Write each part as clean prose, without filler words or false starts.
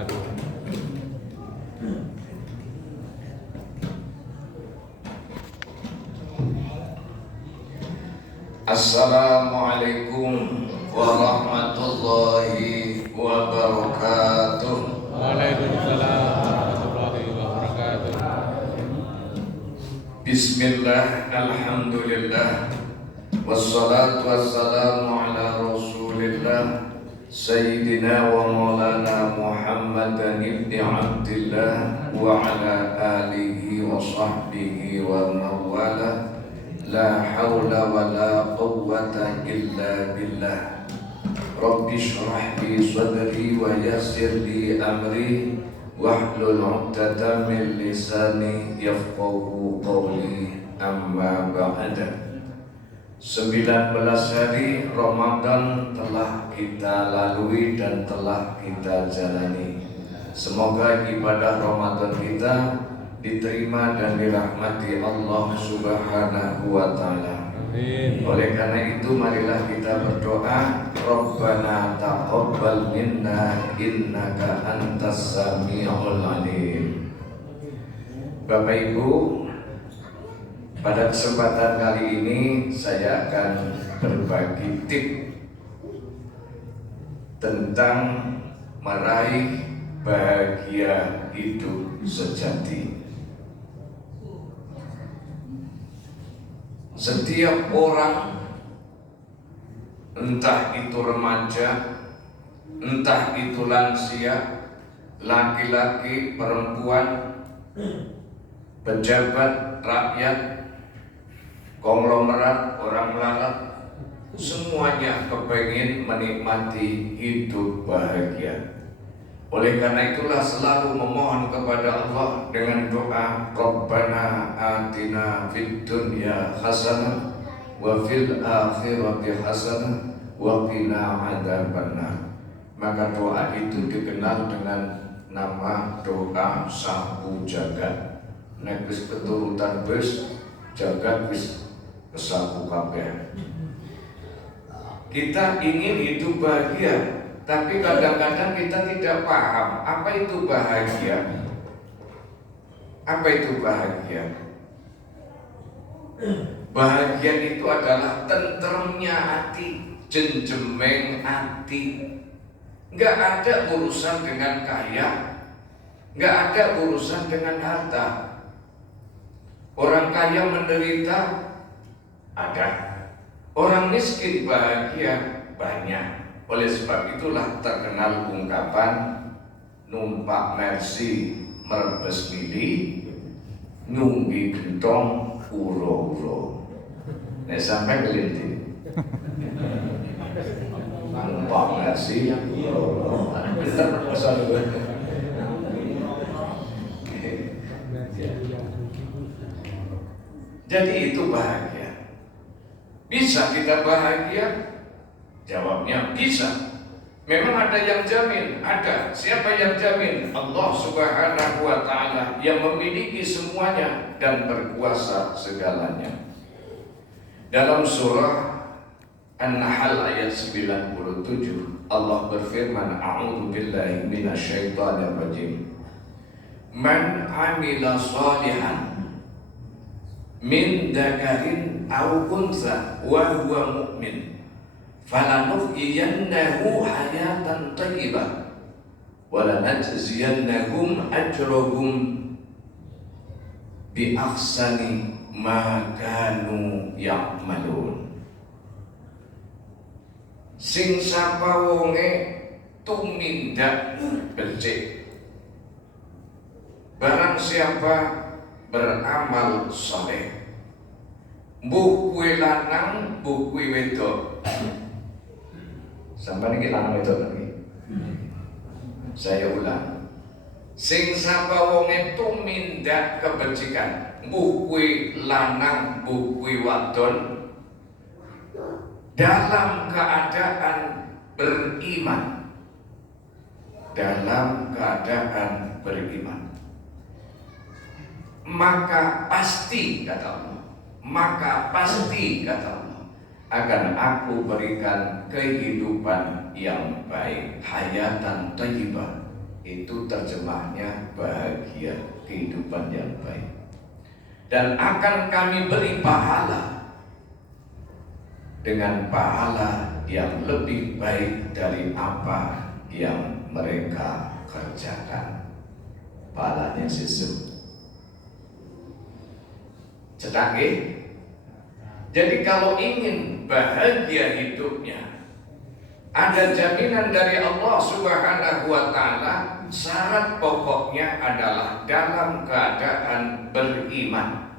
wabarakatuh. Assalamualaikum warahmatullahi wabarakatuh. Waalaikumsalam warahmatullahi wabarakatuh. Bismillah, alhamdulillah, wassalatu wassalamu ala rasulillah Sayyidina wa maulana Muhammadan ibni Abdillah wa ala alihi wa sahbihi wa mawala. La hawla wa la quwwata illa billah. Rabbi shrah li sadri wa yassir li amri wahlul 'uqdatam min lisani yafqahu qawli. Amma ba'da. 19 hari Ramadan telah kita lalui dan telah kita jalani. Semoga ibadah Ramadan kita diterima dan dirahmati Allah Subhanahu wa ta'ala. Amin. Oleh karena itu marilah kita berdoa, Rabbana taqabbal minna innaka antas sami'ul alim. Bapak Ibu, pada kesempatan kali ini saya akan berbagi tip tentang meraih bahagia hidup sejati. Setiap orang, entah itu remaja, entah itu lansia, laki-laki, perempuan, pejabat, rakyat, konglomerat, orang melarat, semuanya kepingin menikmati hidup bahagia. Oleh karena itulah selalu memohon kepada Allah dengan doa, Rabbana atina fid dunya hasanah wa fil akhirati hasanah wa qina adzabannar. Maka doa itu dikenal dengan nama doa sapu jagat. Nek wis keturutan wis jagat wis kesapu kabeh. Kita ingin hidup bahagia, tapi kadang-kadang kita tidak paham apa itu bahagia. Apa itu bahagia? Bahagia itu adalah tentremnya hati, jenjemeng hati. Nggak ada urusan dengan kaya, nggak ada urusan dengan harta. Orang kaya menderita, ada. Orang miskin bahagia, banyak. Oleh sebab itulah terkenal ungkapan numpak mercy merebes mili, nyunggi gentong uro-uro. Nek sampai kelinting. Numpak mercy uro-uro. Bener pesan gue. Jadi itu bahagia. Bisa kita bahagia? Jawabnya bisa. Memang ada yang jamin, ada. Siapa yang jamin? Allah Subhanahu wa ta'ala yang memiliki semuanya dan berkuasa segalanya. Dalam surah An-Nahl ayat 97 Allah berfirman, A'udzu billahi minasyaitonir rajim. Man 'amila shalihan min dzakarin aw untha wa huwa mu'min falanuhyiyannahu hayatan thayyibah wa lanajziyannahum ajrahum bi ahsani ma kanu ya'malun. Sing sapa wonge tumindak becik, barang siapa beramal saleh, mbuh kuwi lanang, mbuh kuwi wedok. Sampai ini lanang wedok lagi. Saya ulang. Sing sapa wonge tumindak kebajikan, mbuh kuwi lanang, mbuh kuwi wadon, dalam keadaan beriman. Dalam keadaan beriman. Maka pasti, kata Allah, maka pasti, kata Allah, akan aku berikan kehidupan yang baik, hayatan thayyibah, itu terjemahnya bahagia, kehidupan yang baik. Dan akan kami beri pahala dengan pahala yang lebih baik dari apa yang mereka kerjakan. Pahalanya sesuatu. Cetak nggih? Jadi kalau ingin bahagia hidupnya, ada jaminan dari Allah Subhanahu wa Ta'ala. Syarat pokoknya adalah dalam keadaan beriman.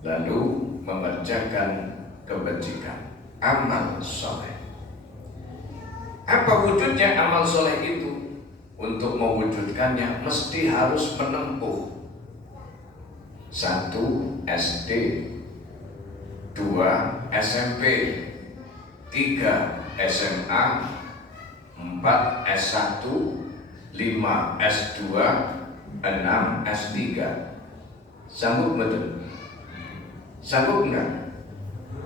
Lalu mengerjakan kebajikan, amal soleh. Apa wujudnya amal soleh itu? Untuk mewujudkannya mesti harus menempuh 1 SD, 2 SMP, 3 SMA, 4 S1, 5 S2, 6 S3. Sanggup betul? Sanggup enggak?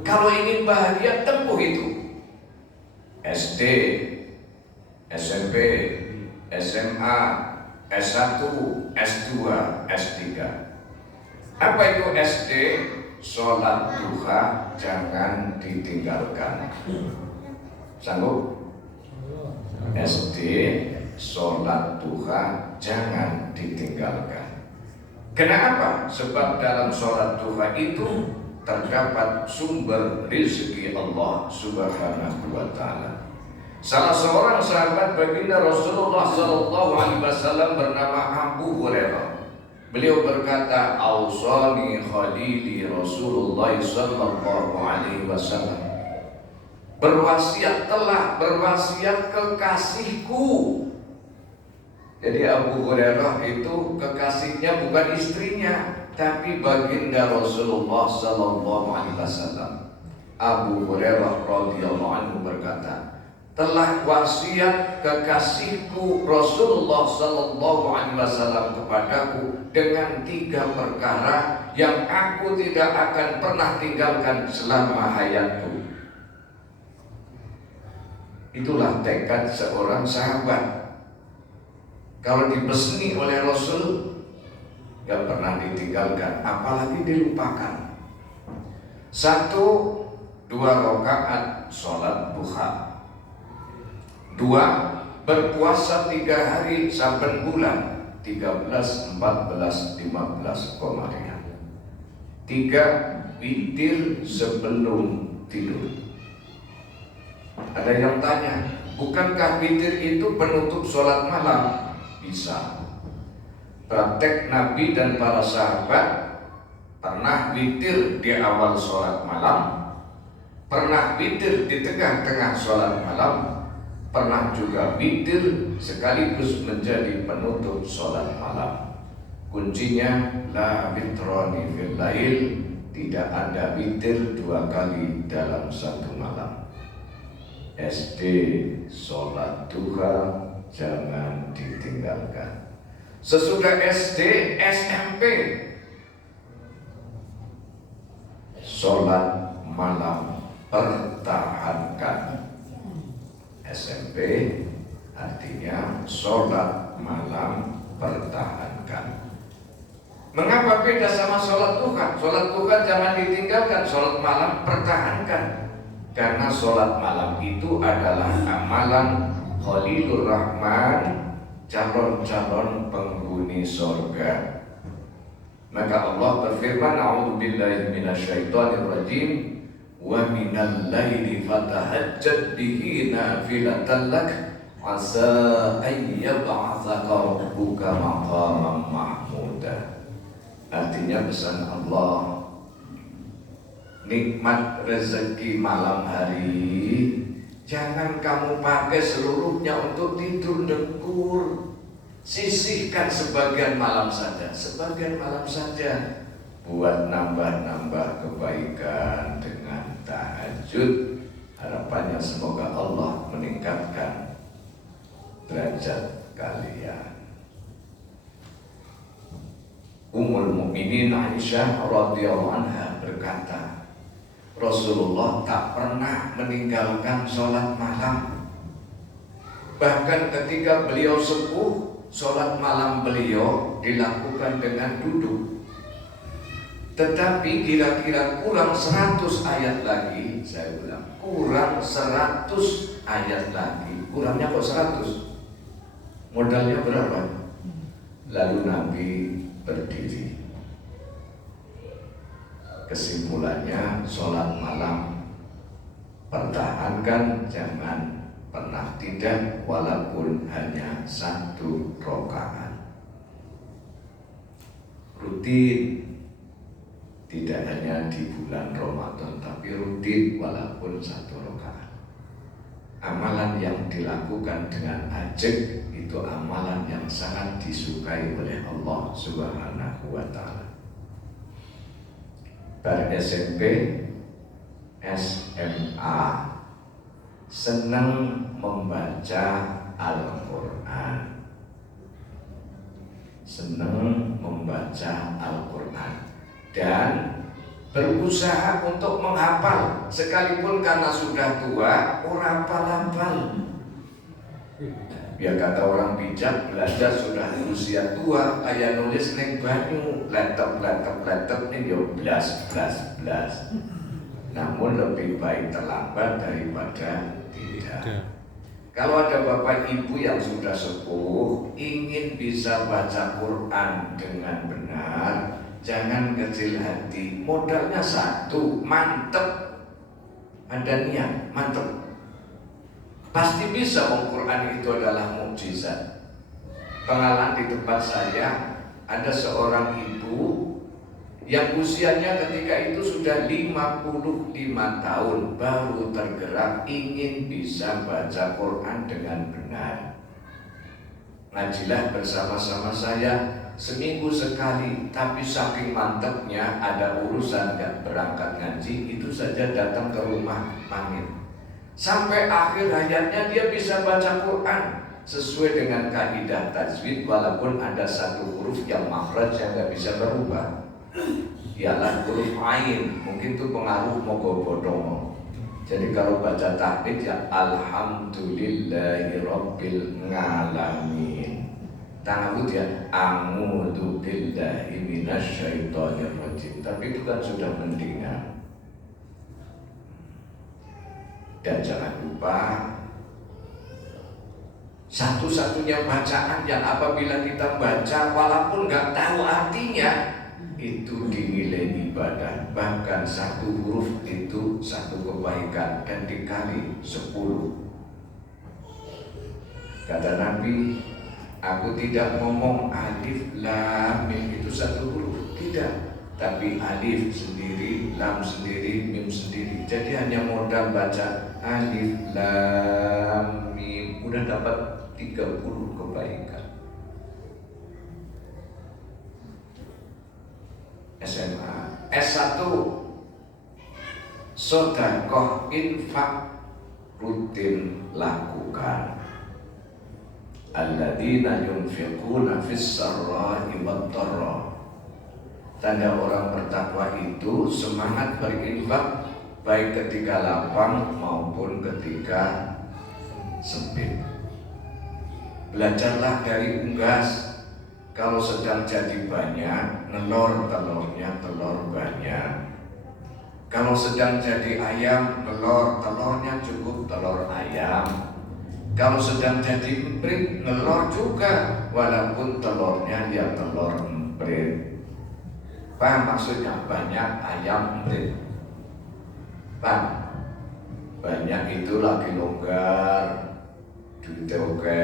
Kalau ingin bahagia tempuh itu. SD, SMP, SMA, S1, S2, S3. Apa itu SD? Sholat duha jangan ditinggalkan. Sanggup? SD, sholat duha jangan ditinggalkan. Kenapa? Sebab dalam sholat duha itu terdapat sumber rezeki Allah Subhanahu wa Ta'ala. Salah seorang sahabat baginda Rasulullah SAW bernama Abu Hurairah. Beliau berkata, "Ausani khalili Rasulullah SAW." Telah berwasiat kekasihku. Jadi Abu Hurairah itu kekasihnya bukan istrinya, tapi baginda Rasulullah SAW. Abu Hurairah radhiyallahu anhu berkata, telah wasiat kekasihku Rasulullah SAW kepadaku dengan 3 perkara yang aku tidak akan pernah tinggalkan selama hayatku. Itulah tekad seorang sahabat. Kalau dipeseni oleh Rasul, gak pernah ditinggalkan, apalagi dilupakan. 1, 2 rakaat sholat duha. 2, berpuasa 3 hari saben bulan, 13, 14, 15 Komariah. 3, witir sebelum tidur. Ada yang tanya, bukankah witir itu penutup sholat malam? Bisa. Praktek Nabi dan para sahabat pernah witir di awal sholat malam, pernah witir di tengah-tengah sholat malam, pernah juga witir sekaligus menjadi penutup sholat malam. Kuncinya la witroni fil lail, tidak ada witir 2 kali dalam 1 malam. SD, sholat duha jangan ditinggalkan. Sesudah SD, SMP, sholat malam pertahankan. SMP artinya sholat malam pertahankan. Mengapa beda sama sholat duha? Sholat duha jangan ditinggalkan, sholat malam pertahankan. Karena sholat malam itu adalah amalan Khalilur Rahman, calon-calon penghuni surga. Maka Allah berfirman, "A'udzubillahi minasyaitonirrajim. Wa minal laili fatahajjad bihi nafilatan lak asa an yab'atsaka rabbuka maqaman mahmuda." Artinya pesan Allah, nikmat rezeki malam hari jangan kamu pakai seluruhnya untuk tidur dengkur. Sisihkan sebagian malam saja, sebagian malam saja buat nambah-nambah kebaikan dengan tahajud. Harapannya semoga Allah meningkatkan derajat kalian. Ummul Mukminin Aisyah radhiyallahu anha berkata, Rasulullah tak pernah meninggalkan sholat malam Bahkan ketika beliau sepuh, sholat malam beliau dilakukan dengan duduk. Tetapi kira-kira kurang 100 ayat lagi, saya bilang kurang 100 ayat lagi. Kurangnya kok 100? Modalnya berapa? Lalu Nabi berdiri. Kesimpulannya, sholat malam pertahankan, jangan pernah tidak, walaupun hanya 1 rakaat. Rutin, tidak hanya di bulan Ramadan, tapi rutin walaupun 1 rakaat. Amalan yang dilakukan dengan ajak itu amalan yang sangat disukai oleh Allah Subhanahu wa Ta'ala. Pada SMP, SMA senang membaca Al-Quran, senang membaca Al-Quran dan berusaha untuk menghafal, sekalipun karena sudah tua, orang hafal-hafal. Biar kata orang bijak, belajar sudah usia tua, kayak nulis neng banyu, laptop nih yo blas. Namun lebih baik terlambat daripada tidak. Kalau ada bapak ibu yang sudah sepuh, ingin bisa baca Quran dengan benar, jangan kecil hati. Modalnya 1, mantep. Ada niat, mantep. Pasti bisa. Quran itu adalah mukjizat. Pengalaman di tempat saya, ada seorang ibu yang usianya ketika itu sudah 55 tahun, baru tergerak ingin bisa baca Quran dengan benar. Ngajilah bersama-sama saya seminggu sekali, tapi saking mantapnya, ada urusan gak berangkat ngaji, itu saja datang ke rumah pamit. Sampai akhir hayatnya dia bisa baca Quran sesuai dengan kaidah tajwid, walaupun ada 1 huruf yang makhraj yang gak bisa berubah, ialah huruf ain. Mungkin itu pengaruh mogo-bodong. Jadi kalau baca tahmid ya alhamdulillahirabbil alamin. Ta'awud ya a'udzu billahi minasyaitonir rajim. Tapi itu kan sudah mendengar. Dan jangan lupa, satu-satunya bacaan yang apabila kita baca walaupun nggak tahu artinya, itu dinilai ibadah. Bahkan 1 huruf itu 1 kebaikan, dan dikali 10. Kata Nabi, aku tidak ngomong alif lam mim itu 1 huruf, tidak. Tapi alif sendiri, lam sendiri, mim sendiri. Jadi hanya modal baca alif lam mim udah dapat 30 kebaikan. SMA, S1 sedekah infak rutin lakukan. Alladzina yunfiquna fis sarra'i wad dharra. Tanda orang bertakwa itu semangat berinfak baik ketika lapang maupun ketika sempit. Belajarlah dari unggas. Kalau sedang jadi banyak, nelor telurnya telur banyak. Kalau sedang jadi ayam, nelor telurnya cukup telur ayam. Kalau sedang jadi emprit, nelor juga, walaupun telurnya ya telur emprit. Paham maksudnya? Banyak ayam emprit. Paham? Banyak itu lagi longgar, duitnya oke.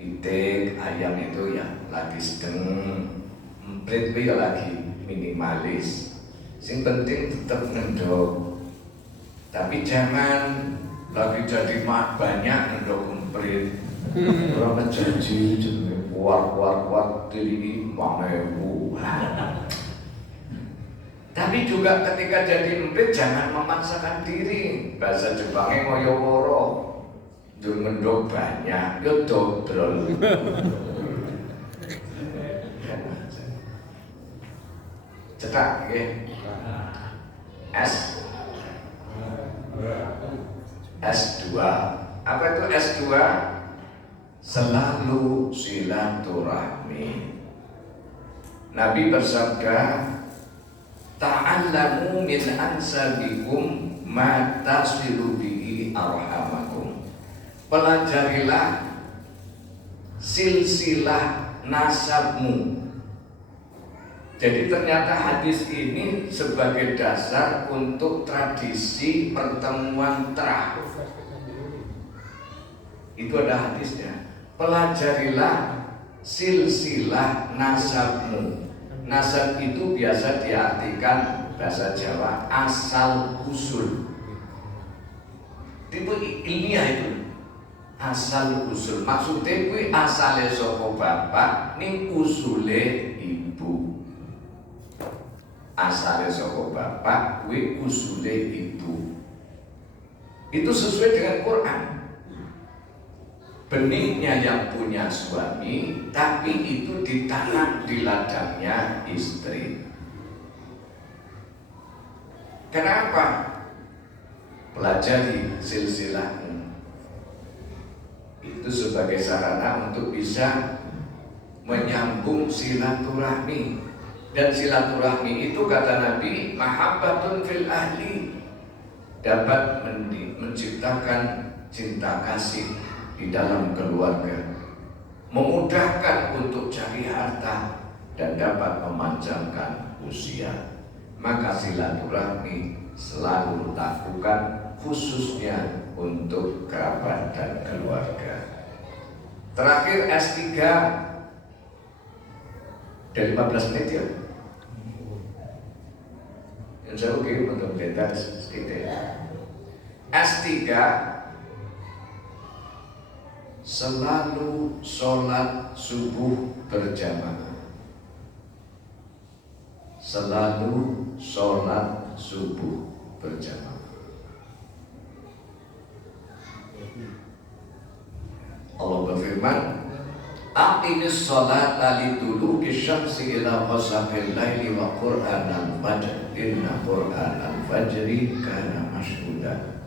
Pitik, ayam itu ya lagi sedang, emprit itu ya lagi minimalis. Yang penting tetap ngendok. Tapi jangan lagi jadi banyak ngendok emprit. Orang janji kuat diri 5.000. Tapi juga ketika jadi emprit jangan memaksakan diri. Bahasa Jepangnya ngoyo-woro. Dul mendok banyak, yo dobrol. Cetak, ya. S2 Apa itu S2? Selalu silaturahmi. Nabi bersabda, ta'allamu min ansabikum ma tasilu bihi arhamakum. Pelajarilah silsilah nasabmu. Jadi ternyata hadis ini sebagai dasar untuk tradisi pertemuan terakhir. Itu ada hadisnya. Pelajarilah silsilah nasabmu. Nasab itu biasa diartikan bahasa Jawa asal usul. Tipe ilmiah itu asal usul. Maksudnya kuwi asale saka bapak ning usule ibu. Asale saka bapak kuwi usule ibu. Itu sesuai dengan Quran. Benihnya yang punya suami, tapi itu ditanam di ladangnya istri. Kenapa? Pelajari silsilahmu. Itu sebagai sarana untuk bisa menyambung silaturahmi. Dan silaturahmi itu kata Nabi, mahabbatun fil ahli, dapat menciptakan cinta kasih di dalam keluarga, memudahkan untuk cari harta, dan dapat memanjangkan usia. Maka silaturahmi selalu lakukan, khususnya untuk kerabat dan keluarga. Terakhir S3 dari 15 menit ya. Yang saya oke untuk data sekitar S3 selalu sholat subuh berjamaah. Selalu sholat subuh berjamaah. Allah berfirman, aqimis sholata liduluki syamsi ila ghasaqil laili wa qur'anal fajr inna qur'anal fajri kana mashhuda.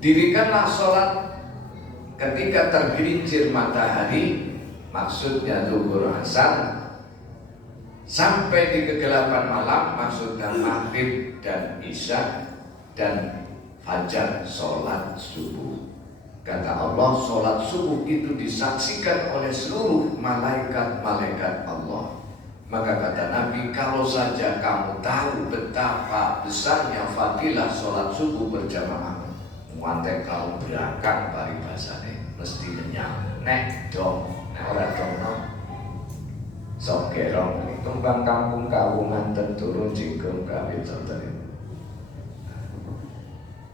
Dirikanlah sholat ketika tergelincir matahari, maksudnya zuhur asar, sampai di kegelapan malam, maksudnya maghrib dan isya, dan fajar sholat subuh. Kata Allah, sholat subuh itu disaksikan oleh seluruh malaikat-malaikat Allah. Maka kata Nabi, kalau saja kamu tahu betapa besarnya fadilah sholat subuh berjamaah, muantek kalau belakang paribasane mesti kenyang. Nek dong, nek ora dong no. Sok gerong, tumbang kampung kawungan turun jinggung kawin contohnya.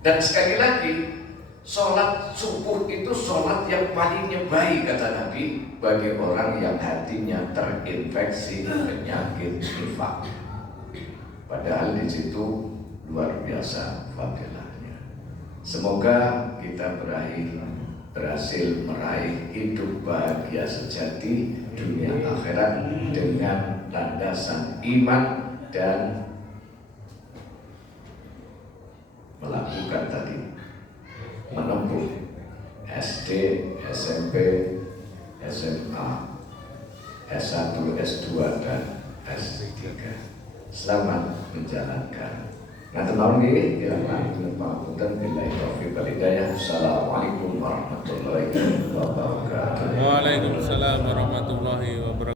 Dan sekali lagi, sholat subuh itu sholat yang paling nyebai kata Nabi bagi orang yang hatinya terinfeksi penyakit nifaq. Padahal di situ luar biasa fadilahnya. Semoga kita berhasil meraih hidup bahagia sejati dunia akhirat dengan landasan iman dan melakukan tadi, menempuh SD, SMP, SMA, S1, S2, dan S3. Selamat menjalankan. Nah, tenang nggih, kirana pangapunten billahi taufiq wal hidayah. Assalamualaikum warahmatullahi wabarakatuh. Waalaikumsalam warahmatullahi wabarakatuh.